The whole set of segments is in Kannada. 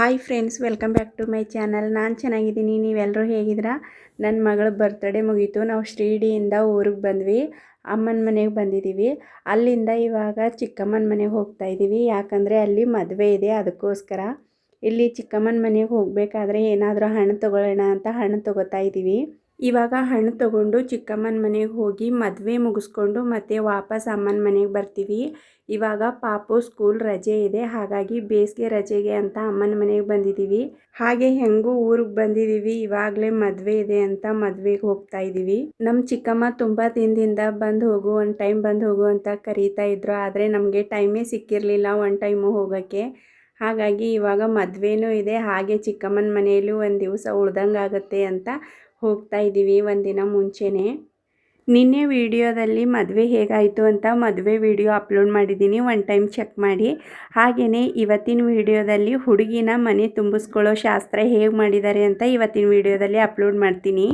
Hi friends, welcome back to my channel. ನಾನು ಚೆನ್ನಾಗಿದ್ದೀನಿ, ನೀವೆಲ್ಲರೂ ಹೇಗಿದ್ದೀರಾ? ನನ್ನ ಮಗಳ ಬರ್ತ್ಡೇ ಮುಗೀತು. ನಾವು ಶ್ರೀಡಿಯಿಂದ ಊರಿಗೆ ಬಂದ್ವಿ, ಅಮ್ಮನ ಮನೆಗೆ ಬಂದಿದ್ದೀವಿ. ಅಲ್ಲಿಂದ ಇವಾಗ ಚಿಕ್ಕಮ್ಮನ ಮನೆಗೆ ಹೋಗ್ತಾ ಇದ್ದೀವಿ, ಯಾಕಂದರೆ ಅಲ್ಲಿ ಮದುವೆ ಇದೆ. ಅದಕ್ಕೋಸ್ಕರ ಇಲ್ಲಿ ಚಿಕ್ಕಮ್ಮನ ಮನೆಗೆ ಹೋಗಬೇಕಾದ್ರೆ ಏನಾದರೂ ಹಣ್ಣು ತೊಗೊಳ್ಳೋಣ ಅಂತ ಹಣ್ಣು ತೊಗೋತಾ ಇದ್ದೀವಿ. ಇವಾಗ ಹಣ್ಣು ತೊಗೊಂಡು ಚಿಕ್ಕಮ್ಮನ ಮನೆಗೆ ಹೋಗಿ ಮದುವೆ ಮುಗಿಸ್ಕೊಂಡು ಮತ್ತೆ ವಾಪಸ್ ಅಮ್ಮನ ಮನೆಗೆ ಬರ್ತೀವಿ. ಇವಾಗ ಪಾಪು ಸ್ಕೂಲ್ ರಜೆ ಇದೆ, ಹಾಗಾಗಿ ಬೇಸಿಗೆ ರಜೆಗೆ ಅಂತ ಅಮ್ಮನ ಮನೆಗೆ ಬಂದಿದ್ದೀವಿ. ಹಾಗೆ ಹೆಂಗೂ ಊರಿಗೆ ಬಂದಿದ್ದೀವಿ, ಇವಾಗಲೇ ಮದುವೆ ಇದೆ ಅಂತ ಮದುವೆಗೆ ಹೋಗ್ತಾ ಇದ್ದೀವಿ. ನಮ್ಮ ಚಿಕ್ಕಮ್ಮ ತುಂಬ ದಿನದಿಂದ ಬಂದು ಹೋಗು, ಒಂದು ಟೈಮ್ ಬಂದು ಹೋಗು ಅಂತ ಕರೀತಾ ಇದ್ರು. ಆದರೆ ನಮಗೆ ಟೈಮೇ ಸಿಕ್ಕಿರಲಿಲ್ಲ ಒಂದು ಟೈಮು ಹೋಗೋಕ್ಕೆ. ಹಾಗಾಗಿ ಇವಾಗ ಮದುವೆನೂ ಇದೆ, ಹಾಗೆ ಚಿಕ್ಕಮ್ಮನ ಮನೆಯಲ್ಲೂ ಒಂದು ದಿವಸ ಉಳ್ದಂಗೆ ಆಗುತ್ತೆ ಅಂತ ಹೋಗ್ತಾ ಇದ್ದೀವಿ ಒಂದಿನ ಮುಂಚೆನೇ. ನಿನ್ನೆ ವಿಡಿಯೋದಲ್ಲಿ ಮದುವೆ ಹೇಗಾಯಿತು ಅಂತ ಮದುವೆ ವಿಡಿಯೋ ಅಪ್ಲೋಡ್ ಮಾಡಿದ್ದೀನಿ, ಒನ್ ಟೈಮ್ ಚೆಕ್ ಮಾಡಿ. ಹಾಗೆಯೇ ಇವತ್ತಿನ ವಿಡಿಯೋದಲ್ಲಿ ಹುಡುಗಿನ ಮನೆ ತುಂಬಿಸ್ಕೊಳ್ಳೋ ಶಾಸ್ತ್ರ ಹೇಗೆ ಮಾಡಿದ್ದಾರೆ ಅಂತ ಇವತ್ತಿನ ವಿಡಿಯೋದಲ್ಲಿ ಅಪ್ಲೋಡ್ ಮಾಡ್ತೀನಿ.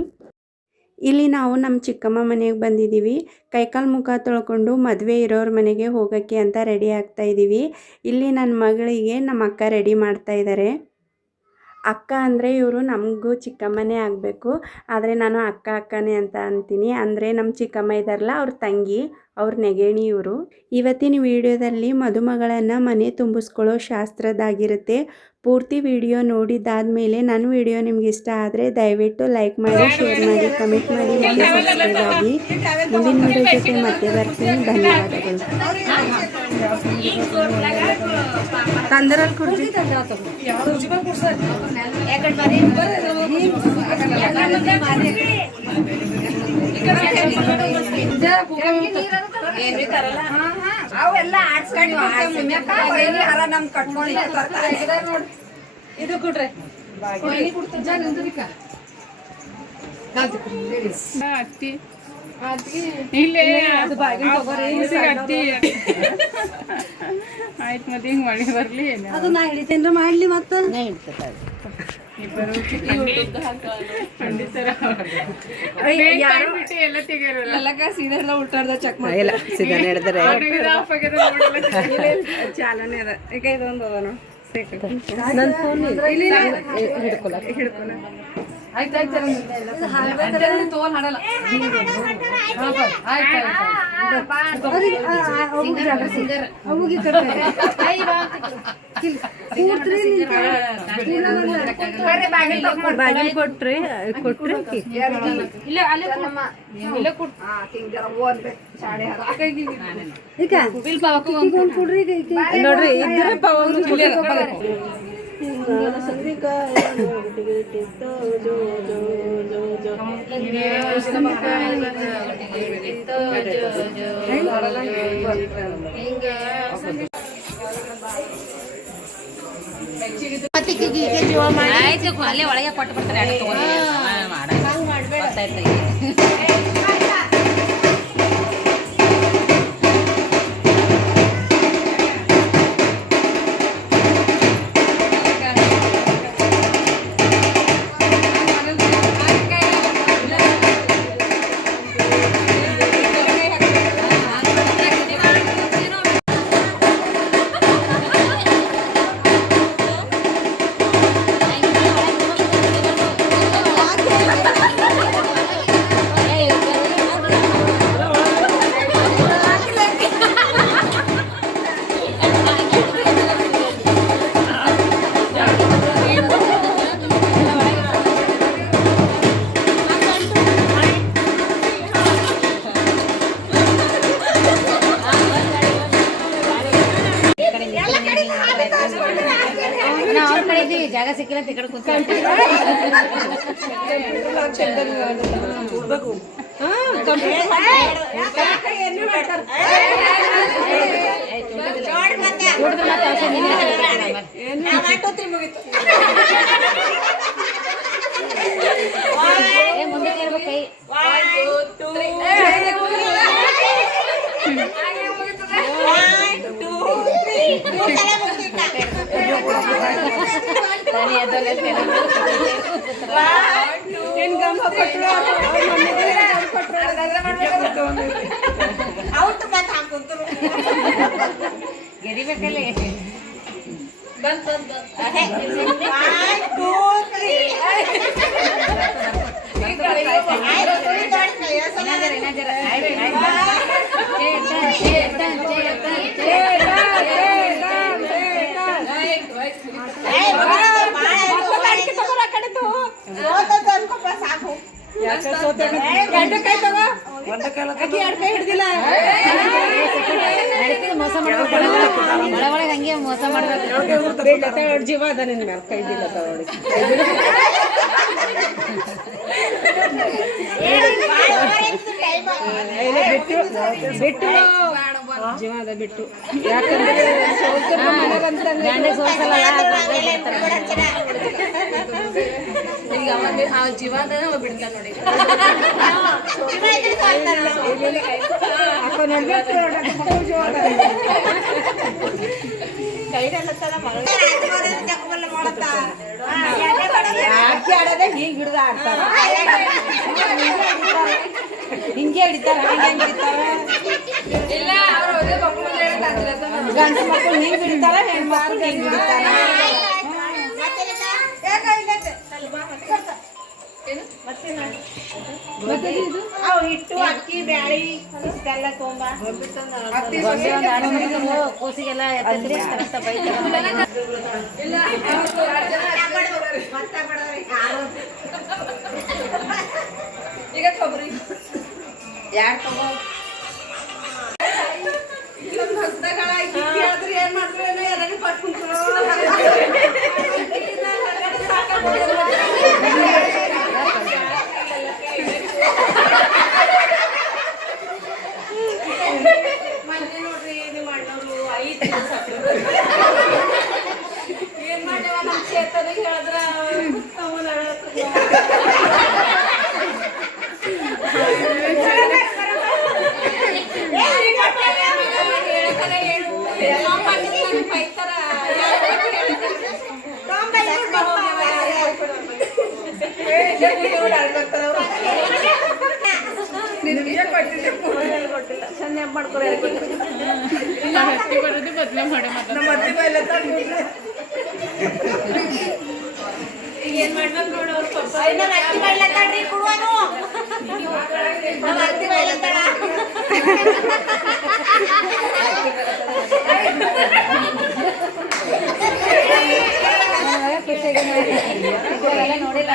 ಇಲ್ಲಿ ನಾವು ನಮ್ಮ ಚಿಕ್ಕಮ್ಮ ಮನೆಗೆ ಬಂದಿದ್ದೀವಿ. ಕೈಕಾಲು ಮುಖ ತೊಳ್ಕೊಂಡು ಮದುವೆ ಇರೋರ ಮನೆಗೆ ಹೋಗೋಕ್ಕೆ ಅಂತ ರೆಡಿ ಆಗ್ತಾ ಇದ್ದೀವಿ. ಇಲ್ಲಿ ನನ್ನ ಮಗಳಿಗೆ ನಮ್ಮ ಅಕ್ಕ ರೆಡಿ ಮಾಡ್ತಾ ಇದ್ದಾರೆ. ಅಕ್ಕ ಅಂದರೆ ಇವರು ನಮಗೂ ಚಿಕ್ಕಮ್ಮನೇ ಆಗಬೇಕು, ಆದರೆ ನಾನು ಅಕ್ಕನೇ ಅಂತ ಅಂತೀನಿ. ಅಂದರೆ ನಮ್ಮ ಚಿಕ್ಕಮ್ಮ ಇದ್ದಾರಲ್ಲ, ಅವ್ರ ತಂಗಿ, ಅವ್ರ ನೆಗೇಣಿ ಇವರು. ಇವತ್ತಿನ ವಿಡಿಯೋದಲ್ಲಿ ಮದುಮಗಳನ್ನು ಮನೆ ತುಂಬಿಸ್ಕೊಳ್ಳೋ ಶಾಸ್ತ್ರದಾಗಿರುತ್ತೆ. ಪೂರ್ತಿ ವಿಡಿಯೋ ನೋಡಿದ್ದಾದಮೇಲೆ ನನ್ನ ವಿಡಿಯೋ ನಿಮ್ಗೆ ಇಷ್ಟ ಆದರೆ ದಯವಿಟ್ಟು ಲೈಕ್ ಮಾಡಿ, ಶೇರ್ ಮಾಡಿ, ಕಮೆಂಟ್ ಮಾಡಿ ಮತ್ತು ಸಬ್ಸ್ಕ್ರೈಬ್ ಆಗಿ. ಮುಂದಿನ ವಿಡಿಯೋ ಜೊತೆ ಮತ್ತೆ ಬರ್ತೀನಿ. ಧನ್ಯವಾದಗಳು. ಅವೆಲ್ಲ ನಮ್ ಕಟ್ಕೊಂಡು ಇದು ಕೊಡ್ರಿ ಅತ್ತಿ ಇಲ್ಲೇ ಆಯ್ತು. ಮತ್ತೆ ಹಿಂಗೆ ಮಾಡಿ ಬರ್ಲಿ ಅದು ನಾ ಹಿಡಿತೇನ್ರ ಮಾಡ್ಲಿ ಮತ್ತೆ ಎಲ್ಲ ತೆಗಿಯಲ್ಲ ಸೀದಾ ಉಲ್ಟಾರ್ದ ಚೆಕ್ ಮಾಡಿ ಚಾಲನೆ ಅದ. ಈಗ ಇದೊಂದು ಅದನು ಹಿಡ್ಕೊಳ ಆಯ್ತಾಯ್ತು ತೋಲ್ ಹಾಡಲ್ಲ. ಬಾಗಿಲು ಕೊಟ್ರಿ ನೋಡ್ರಿ ಆಯ್ತು, ಅಲ್ಲೇ ಒಳಗೆ ಕೊಟ್ಟು ಬಿಡ್ತಾರೆ. ಜಾಗ ಸಿಕ್ಕಿಲ್ಲ ತಿಕ್ಕಡ ಕೂತ ಮುಂದೆ ಕೈ ಗೆದಿಬೇಕಲ್ಲ ಬಂತ ಮೋಸ ಮಾಡ್ಬೇಕು ಒಳಗೆ ಹಂಗೆ ಮೋಸ ಮಾಡ್ಬೇಕು ಜೀವ ಅದ ನಿನ್ ಮ್ಯಾಲ ಕೈ ದಿಲ್ಲ ಬಿಟ್ಟು ಜೀವ ಅದ ಬಿಟ್ಟು ಯಾಕಂದ್ರೆ ಗಂಡ ಸೋಸಲ್ಲ ಈಗ ಆ ಜೀವ ಅದ ಬಿಡ್ತಾನ ನೋಡಿ ಹಿಂಗೆ ಹಿಡಿತಾರ ಇಲ್ಲ ಅವ್ರು ಗಂಡು ಮಕ್ಕಳು ಹಿಂಗೆ ಹಿಡಿತಾರ ಹೆಣ್ಮಕ್ಳು ಹಿಂಗೆ ಹಿಡಿತಾರ ಹಿಟ್ಟು ಅಕ್ಕಿ ಬ್ಯಾಳಿ ಇಷ್ಟೆಲ್ಲ ತೊಂಬ ಕೂಸಿಗೆಲ್ಲ ಎತ್ತ ಬೈತಾರ ಈಗ ಕೊಬ್ಬರಿ ಯಾರು ತಗೋ ಹೊಸದಗಳ ಕೇಳಿದ್ರೆ ಏನ್ ಮಾಡ್ತಾರೆ ಎದಕ್ಕೆ ಪಟ್ಕೊಂಡ್ರು ಮನೆ ನೋಡ್ರಿ ನಿಮ್ಮ ಅಣ್ಣವ್ರು 5 ದಿವಸ ಏನ್ ಮಾಡ್ಯಾವ ನಮ್ಮ ಚೇತನಿಗೆ ಹೇಳಿದ್ರ ಹತ್ತಿ ಬರೋದು ಬದಲ ಮಾಡಿ ಏನ್ ಮಾಡ್ಬೇಕು ನೋಡು ಅವ್ರ ಪಪ್ಪ ಅಕ್ಕಿ ಬೈಲತ್ತಾಳ್ರಿ ಕೊಡುವನು ಅಕ್ಕಿ ಬೈಲತ್ತಾಳ ನೋಡಿಲ್ಲ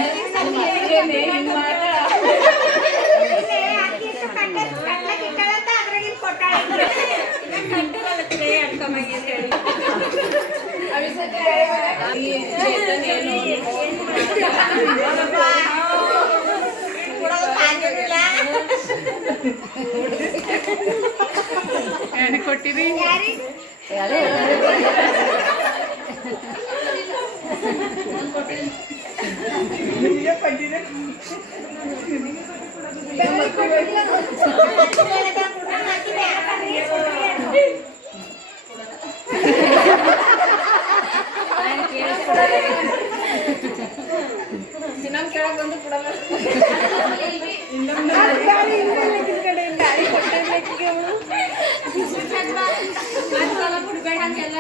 ಕೊಟ್ಟಿರಿ ಇನ್ನೊಂದು ಕೆಳಗೆ ಬಂದು ಕೊಡಲ್ಲ ಬಿಡ್ಬೇಡ ಹಂಗೆಲ್ಲ